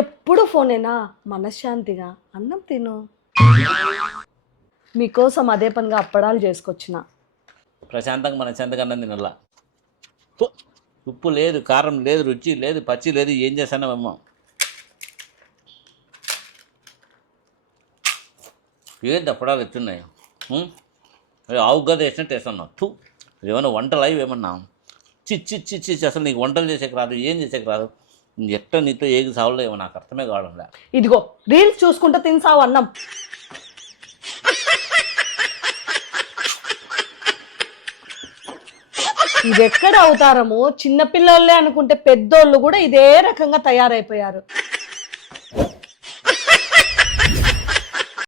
ఎప్పుడు ఫోనేనా? మనశ్శాంతిగా. అన్నం తిను. మీకోసం అదే పనిగా అప్పడాలు చేసుకొచ్చిన. ప్రశాంతంగా మనశాంతంగా అన్నం తినల్లా ఫు, ఉప్పు లేదు కారం లేదు రుచి లేదు పచ్చి లేదు ఏం చేస్తానమ్మా ఏంటి అప్పడాలు ఎత్తున్నాయి? ఆవు గద వేసినట్టు వేస్తున్నావు. తూ ఏమన్నా వంటలు అవి ఏమన్నా చిచ్చి చిచ్చి అసలు నీకు వంటలు చేసేకి రాదు ఏం చేసేకి రాదు. ఎట్ట నీతో ఏది సావలేవు నాకు అర్థమే కావడం లే ఇదిగో రీల్స్ చూసుకుంటా తినసావు అన్నం. ఇది ఎక్కడ అవతారము చిన్నపిల్లలే అనుకుంటే పెద్దోళ్ళు కూడా ఇదే రకంగా తయారైపోయారు.